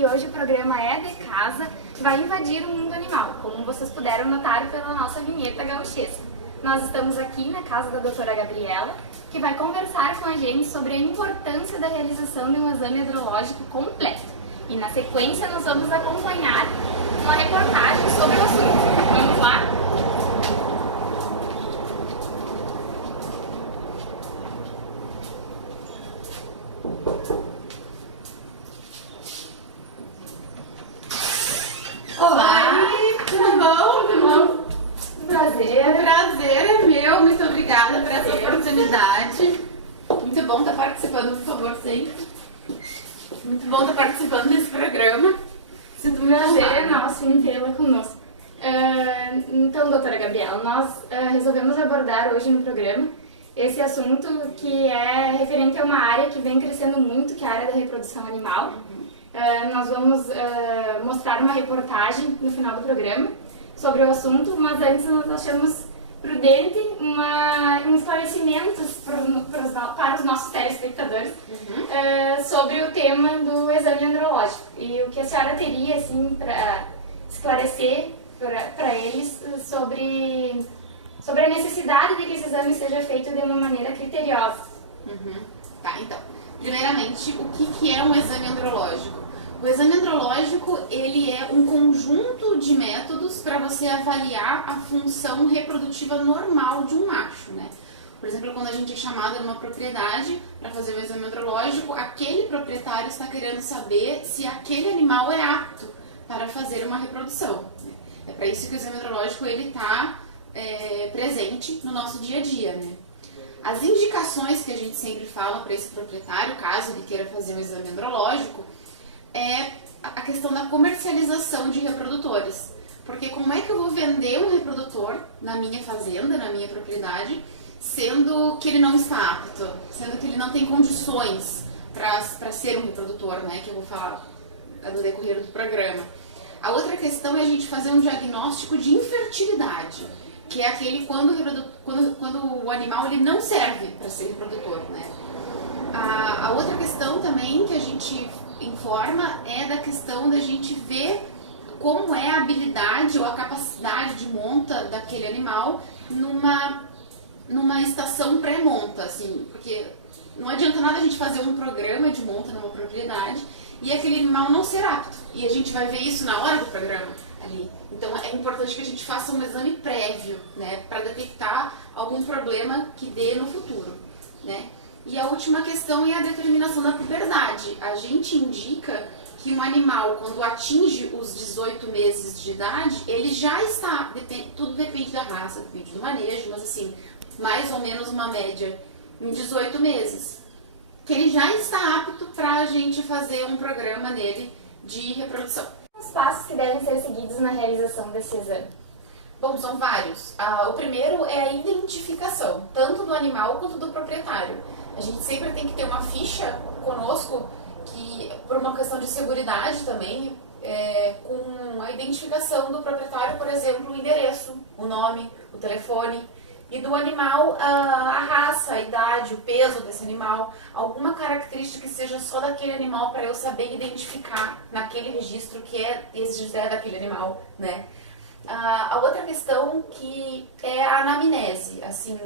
que hoje o programa É de Casa vai invadir o mundo animal, como vocês puderam notar pela nossa vinheta gauchesca. Nós estamos aqui na casa da doutora Gabriela, que vai conversar com a gente sobre a importância da realização de um exame hidrológico completo. E na sequência nós vamos acompanhar uma reportagem sobre o assunto. Vamos lá? Olá, tudo bom? Tudo bom? Prazer. O prazer é meu, muito obrigada por essa oportunidade. Muito bom estar participando, por favor, sempre. Muito bom estar participando desse programa. Sinto muito Prazer é honrada. nosso em tê-la conosco. Então, doutora Gabriela, nós resolvemos abordar hoje no programa esse assunto que é referente a uma área que vem crescendo muito, que é a área da reprodução animal. Nós vamos mostrar uma reportagem no final do programa sobre o assunto, mas antes nós achamos prudente um esclarecimento para os nossos telespectadores sobre o tema do exame andrológico e o que a senhora teria assim, para esclarecer para eles sobre a necessidade de que esse exame seja feito de uma maneira criteriosa. Tá, então, primeiramente, o que é um exame andrológico? O exame andrológico, ele é um conjunto de métodos para você avaliar a função reprodutiva normal de um macho, né? Por exemplo, quando a gente é chamado numa propriedade para fazer o exame andrológico, aquele proprietário está querendo saber se aquele animal é apto para fazer uma reprodução. É para isso que o exame andrológico está presente no nosso dia a dia, né? As indicações que a gente sempre fala para esse proprietário, caso ele queira fazer um exame andrológico, é a questão da comercialização de reprodutores. Porque como é que eu vou vender um reprodutor na minha fazenda, na minha propriedade, sendo que ele não está apto, sendo que ele não tem condições para ser um reprodutor, né? Que eu vou falar no decorrer do programa. A outra questão é a gente fazer um diagnóstico de infertilidade, que é aquele quando o animal ele não serve para ser reprodutor, né? A outra questão também que a gente informa é da questão da gente ver como é a habilidade ou a capacidade de monta daquele animal numa estação pré-monta, assim, porque não adianta nada a gente fazer um programa de monta numa propriedade e aquele animal não ser apto, e a gente vai ver isso na hora do programa ali. Então é importante que a gente faça um exame prévio, né, para detectar algum problema que dê no futuro, né? E a última questão é a determinação da puberdade. A gente indica que um animal, quando atinge os 18 meses de idade, ele já está, tudo depende da raça, depende do manejo, mas assim, mais ou menos uma média em 18 meses, que ele já está apto para a gente fazer um programa nele de reprodução. Os passos que devem ser seguidos na realização desse exame? Bom, são vários. O primeiro é a identificação, tanto do animal quanto do proprietário. A gente sempre tem que ter uma ficha conosco, que por uma questão de seguridade também, com a identificação do proprietário, por exemplo, o endereço, o nome, o telefone, e do animal, a raça, a idade, o peso desse animal, alguma característica que seja só daquele animal para eu saber identificar naquele registro que esse é daquele animal, né? A outra questão que é a anamnese, assim,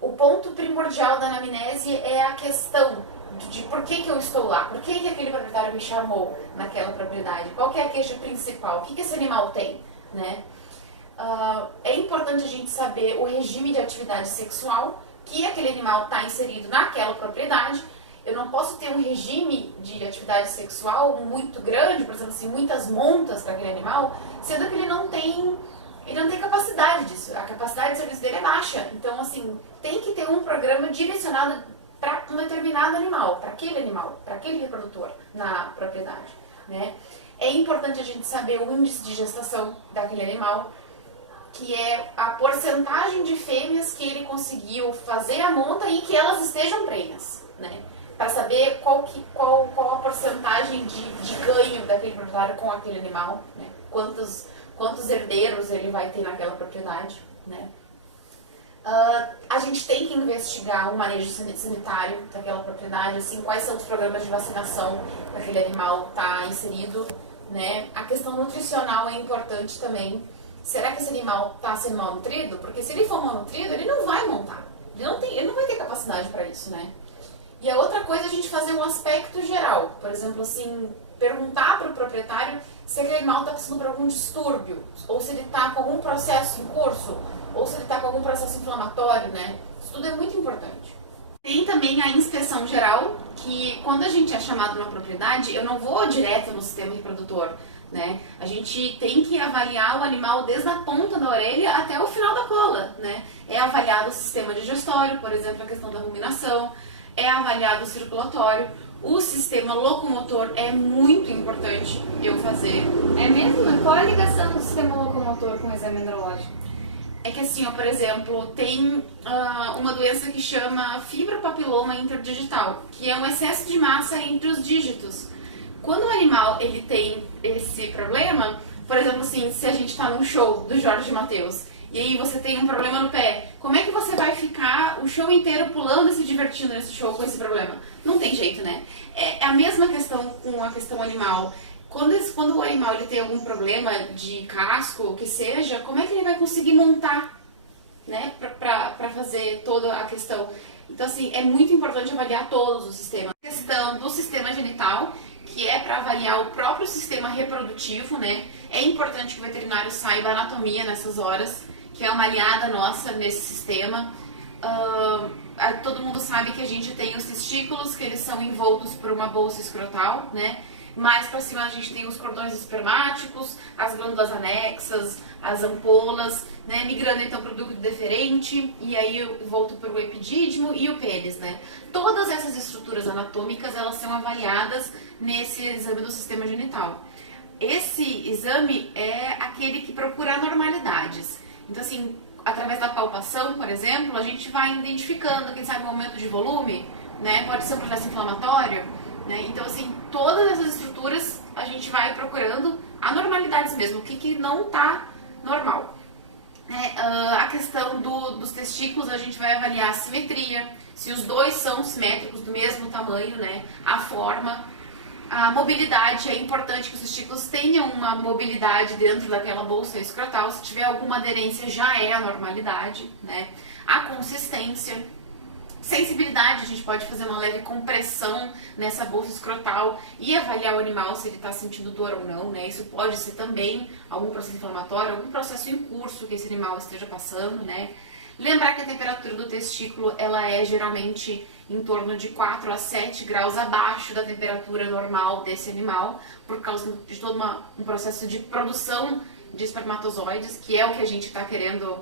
o ponto primordial da anamnese é a questão de por que eu estou lá, por que aquele proprietário me chamou naquela propriedade, qual que é a queixa principal, o que esse animal tem, né? É importante a gente saber o regime de atividade sexual que aquele animal está inserido naquela propriedade. Eu não posso ter um regime de atividade sexual muito grande, por exemplo, assim, muitas montas para aquele animal, sendo que ele não tem capacidade disso. A capacidade de serviço dele é baixa. Então, assim, tem que ter um programa direcionado para um determinado animal, para aquele reprodutor na propriedade, né? É importante a gente saber o índice de gestação daquele animal, que é a porcentagem de fêmeas que ele conseguiu fazer a monta e que elas estejam prenhas, né? Para saber qual a porcentagem de ganho daquele proprietário com aquele animal, né? Quantos herdeiros ele vai ter naquela propriedade, né? A gente tem que investigar o manejo sanitário daquela propriedade, assim, quais são os programas de vacinação que aquele animal está inserido, né? A questão nutricional é importante também. Será que esse animal está sendo mal nutrido? Porque se ele for mal nutrido, ele não vai montar. Ele não vai ter capacidade para isso, né? E a outra coisa é a gente fazer um aspecto geral. Por exemplo, assim, perguntar para o proprietário se aquele animal está passando por algum distúrbio, ou se ele está com algum processo em curso, ou se ele está com algum processo inflamatório, né? Isso tudo é muito importante. Tem também a inspeção geral, que quando a gente é chamado numa propriedade, eu não vou direto no sistema reprodutor, né? A gente tem que avaliar o animal desde a ponta da orelha até o final da cola, né? É avaliado o sistema digestório, por exemplo, a questão da ruminação, é avaliado o circulatório, o sistema locomotor é muito importante eu fazer. É mesmo? Qual a ligação do sistema locomotor com o exame andrológico? É que assim, ó, por exemplo, tem uma doença que chama fibropapiloma interdigital, que é um excesso de massa entre os dígitos. Quando o animal ele tem esse problema, por exemplo, assim, se a gente está num show do Jorge Mateus e aí você tem um problema no pé, como é que você vai ficar o show inteiro pulando e se divertindo nesse show com esse problema? Não tem jeito, né? É a mesma questão com a questão animal. Quando o animal ele tem algum problema de casco, o que seja, como é que ele vai conseguir montar, né, para fazer toda a questão? Então, assim, é muito importante avaliar todos os sistemas. A questão do sistema genital, que é para avaliar o próprio sistema reprodutivo, né? É importante que o veterinário saiba a anatomia nessas horas, que é uma aliada nossa nesse sistema. Todo mundo sabe que a gente tem os testículos, que eles são envoltos por uma bolsa escrotal, né? Mais para cima a gente tem os cordões espermáticos, as glândulas anexas, as ampolas, né? Migrando então para o ducto deferente, e aí eu volto para o epidídimo e o pênis, né? Todas essas estruturas anatômicas, elas são avaliadas nesse exame do sistema genital. Esse exame é aquele que procura anormalidades. Então, assim, através da palpação, por exemplo, a gente vai identificando, quem sabe, um aumento de volume, né? Pode ser um processo inflamatório, né? Então, assim, todas essas estruturas a gente vai procurando anormalidades mesmo, o que não está normal. A questão dos testículos, a gente vai avaliar a simetria, se os dois são simétricos, do mesmo tamanho, né? A forma. A mobilidade, é importante que os testículos tenham uma mobilidade dentro daquela bolsa escrotal. Se tiver alguma aderência, já é a normalidade, né? A consistência. Sensibilidade, a gente pode fazer uma leve compressão nessa bolsa escrotal e avaliar o animal se ele está sentindo dor ou não, né? Isso pode ser também algum processo inflamatório, algum processo em curso que esse animal esteja passando, né? Lembrar que a temperatura do testículo, ela é geralmente em torno de 4 a 7 graus abaixo da temperatura normal desse animal, por causa de todo um processo de produção de espermatozoides, que é o que a gente está querendo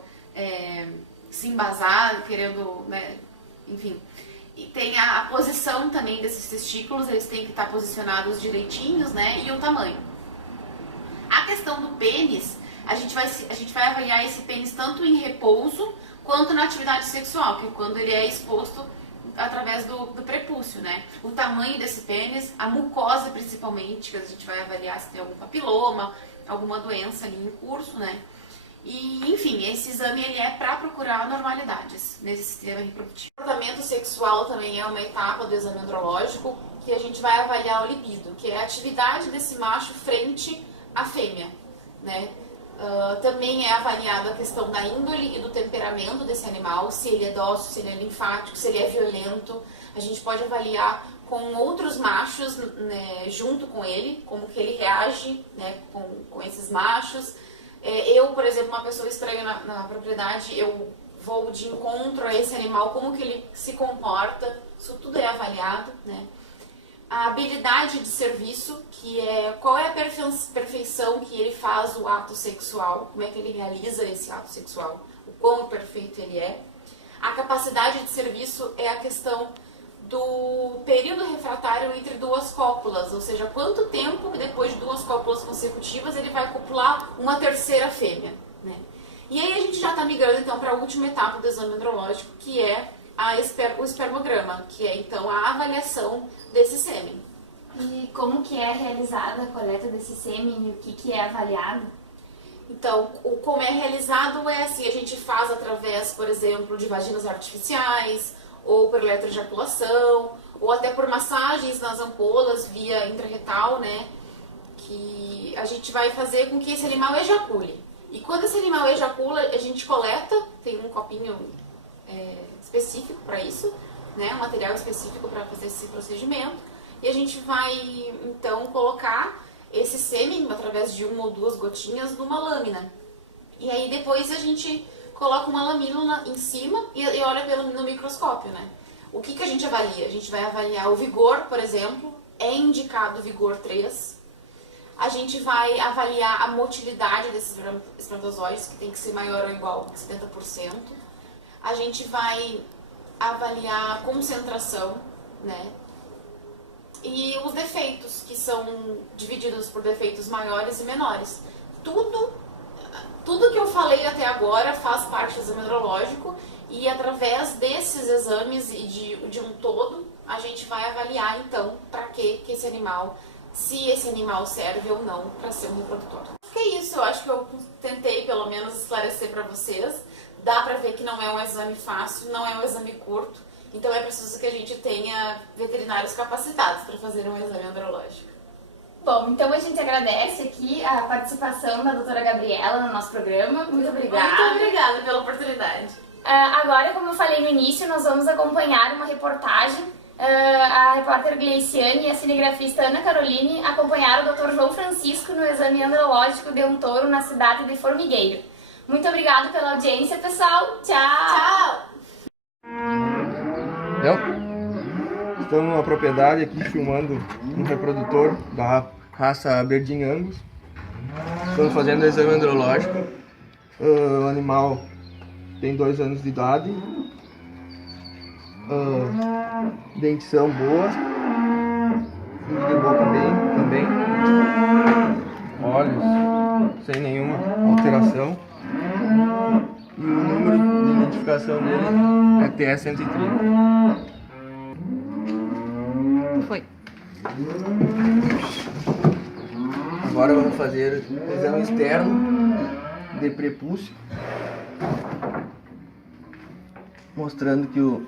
se embasar, querendo, né, enfim. E tem a posição também desses testículos, eles têm que estar posicionados direitinhos, né, e o tamanho. A questão do pênis, a gente vai avaliar esse pênis tanto em repouso quanto na atividade sexual, que é quando ele é exposto através do prepúcio, né? O tamanho desse pênis, a mucosa principalmente, que a gente vai avaliar se tem algum papiloma, alguma doença ali em curso, né? E, enfim, esse exame ele é para procurar anormalidades nesse sistema reprodutivo. O comportamento sexual também é uma etapa do exame andrológico, que a gente vai avaliar o libido, que é a atividade desse macho frente à fêmea, né? Também é avaliada a questão da índole e do temperamento desse animal, se ele é dócil, se ele é linfático, se ele é violento. A gente pode avaliar com outros machos, né, junto com ele, como que ele reage, né, com esses machos. Eu, por exemplo, uma pessoa estranha na propriedade, eu vou de encontro a esse animal, como que ele se comporta, isso tudo é avaliado, né? A habilidade de serviço, que é qual é a perfeição que ele faz o ato sexual, como é que ele realiza esse ato sexual, o quão perfeito ele é. A capacidade de serviço é a questão do período refratário entre duas cópulas, ou seja, quanto tempo depois de duas cópulas consecutivas ele vai copular uma terceira fêmea, né? E aí a gente já está migrando então para a última etapa do exame andrológico, que é o espermograma, que é então a avaliação desse sêmen. E como que é realizada a coleta desse sêmen e o que é avaliado? Então, como é realizado é assim, a gente faz através, por exemplo, de vaginas artificiais, ou por eletroejaculação, ou até por massagens nas ampolas via intraretal, né? Que a gente vai fazer com que esse animal ejacule. E quando esse animal ejacula, a gente coleta, tem um copinho específico para isso, né? Um material específico para fazer esse procedimento. E a gente vai, então, colocar esse sêmen, através de uma ou duas gotinhas, numa lâmina. E aí depois a gente coloca uma lamínula em cima e olha no microscópio, né? O que a gente avalia? A gente vai avaliar o vigor, por exemplo, é indicado vigor 3. A gente vai avaliar a motilidade desses espermatozoides, que tem que ser maior ou igual a 70%. A gente vai avaliar a concentração, né? E os defeitos, que são divididos por defeitos maiores e menores. Tudo que eu falei até agora faz parte do exame andrológico e através desses exames e de um todo, a gente vai avaliar então para que esse animal, se esse animal serve ou não para ser um reprodutor. Acho que é isso, eu acho que eu tentei pelo menos esclarecer para vocês. Dá para ver que não é um exame fácil, não é um exame curto. Então é preciso que a gente tenha veterinários capacitados para fazer um exame andrológico. Bom, então a gente agradece aqui a participação da doutora Gabriela no nosso programa. Muito obrigada. Muito obrigada pela oportunidade. Agora, como eu falei no início, nós vamos acompanhar uma reportagem. A repórter Gleiciane e a cinegrafista Ana Caroline acompanharam o Dr. João Francisco no exame andrológico de um touro na cidade de Formigueiro. Muito obrigada pela audiência, pessoal. Tchau! Tchau! Estamos numa propriedade aqui filmando um reprodutor da raça Aberdeen Angus. Estamos fazendo o exame andrológico. O animal tem 2 anos de idade. Dentição boa. Fundo de boca bem também. Olhos sem nenhuma alteração. E o número de identificação dele é TE-130. Foi. Agora vamos fazer o exame externo de prepúcio, mostrando que o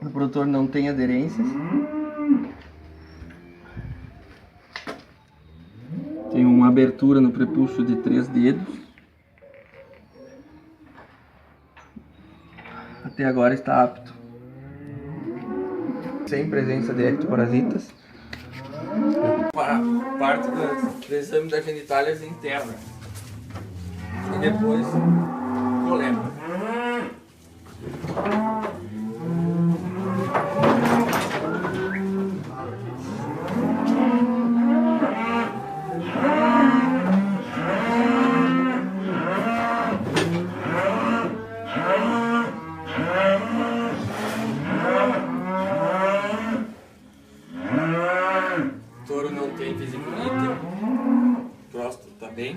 reprodutor não tem aderências. Tem uma abertura no prepúcio de 3 dedos. Até agora está apto. Sem presença de ectoparasitas. Parte do exame das genitálias internas. E depois coleta. Bem.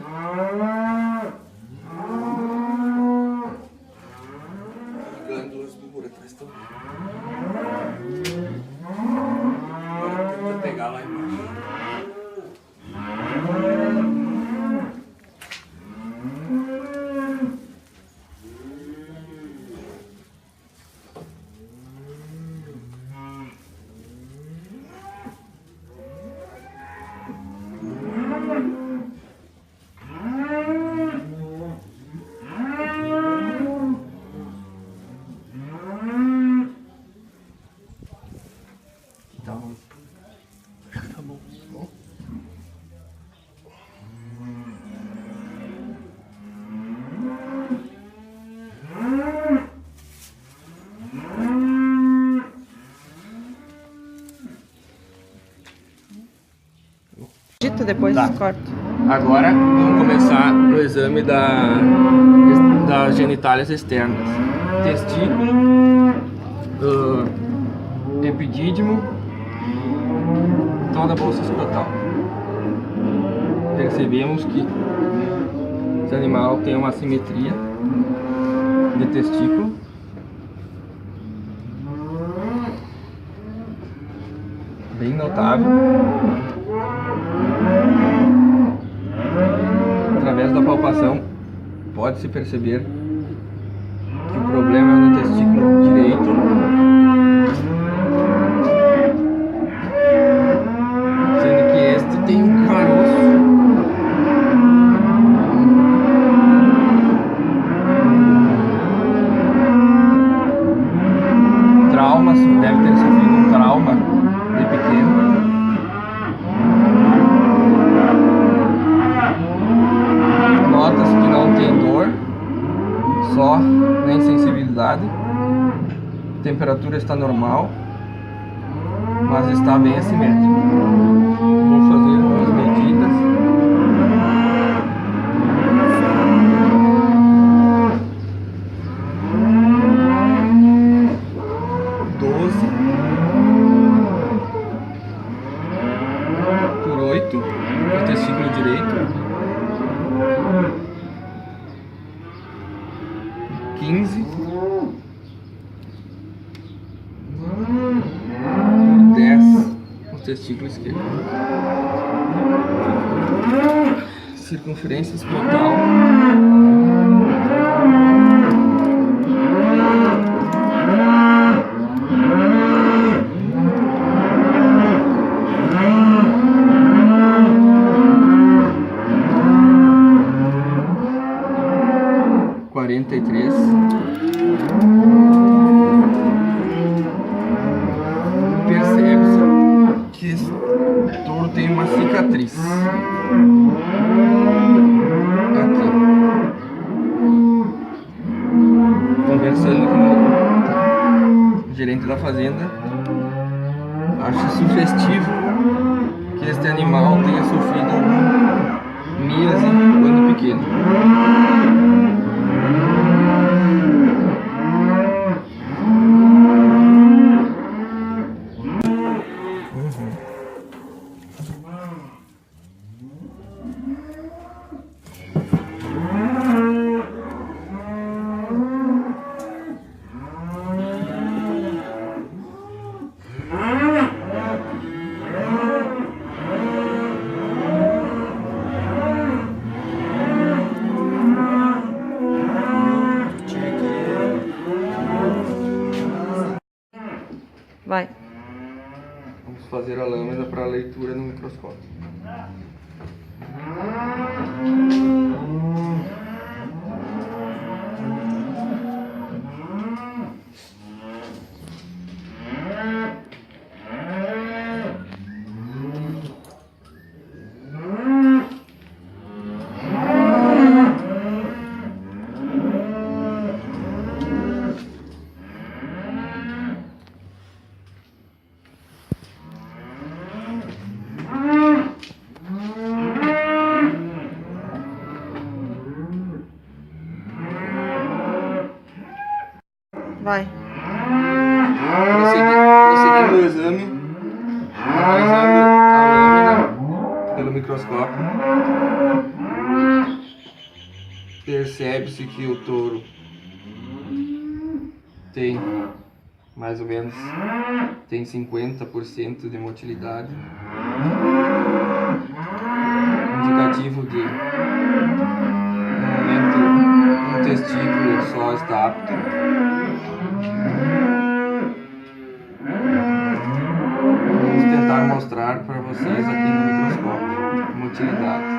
Glândulas do uretra estão. Agora tenta pegar lá embaixo. Tá bom. Dito depois Tá. corta. Agora vamos começar o exame das genitálias externas. Testículo, epidídimo, toda a bolsa escrotal. Percebemos que esse animal tem uma assimetria de testículo. Bem notável. Através da palpação, pode-se perceber que o problema é no testículo direito. Sendo que este tem um caroço. Trauma, deve ter sofrido um trauma de pequeno. Nota-se que não tem dor, só nem sensibilidade. A temperatura está normal, mas está bem assimétrico. Vou fazer umas medidas. Por 8 no testículo direito, 15 por 10 no testículo esquerdo. Circunferência escrotal, percebe-se que esse touro tem uma cicatriz aqui. Conversando com o gerente da fazenda, acho sugestivo que este animal tenha sofrido míase quando pequeno. Vai. Vamos fazer a lâmina para a leitura no microscópio. Vai. Prosseguindo o exame, analisando a lâmina pelo microscópio, percebe-se que o touro tem mais ou menos 50% de motilidade, indicativo de no momento um testículo só está apto. Vamos tentar mostrar para vocês aqui no microscópio a motilidade.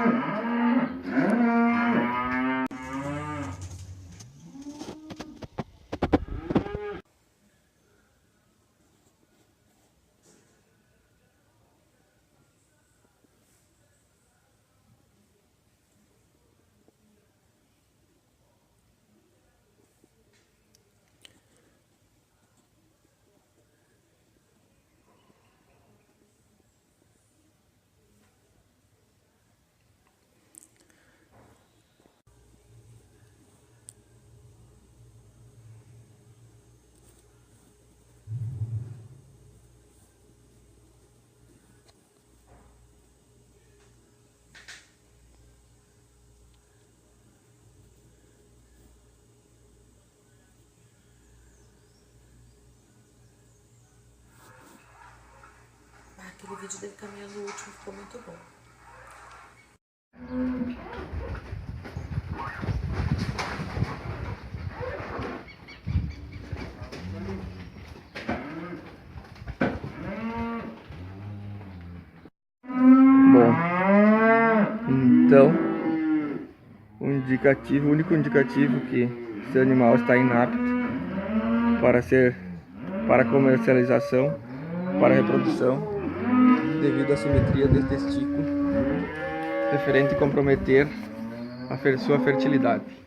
Aquele vídeo dele caminhando no último ficou muito bom. então o único indicativo que esse animal está inapto para comercialização, para reprodução, devido à simetria desse testículo, referente a comprometer a sua fertilidade.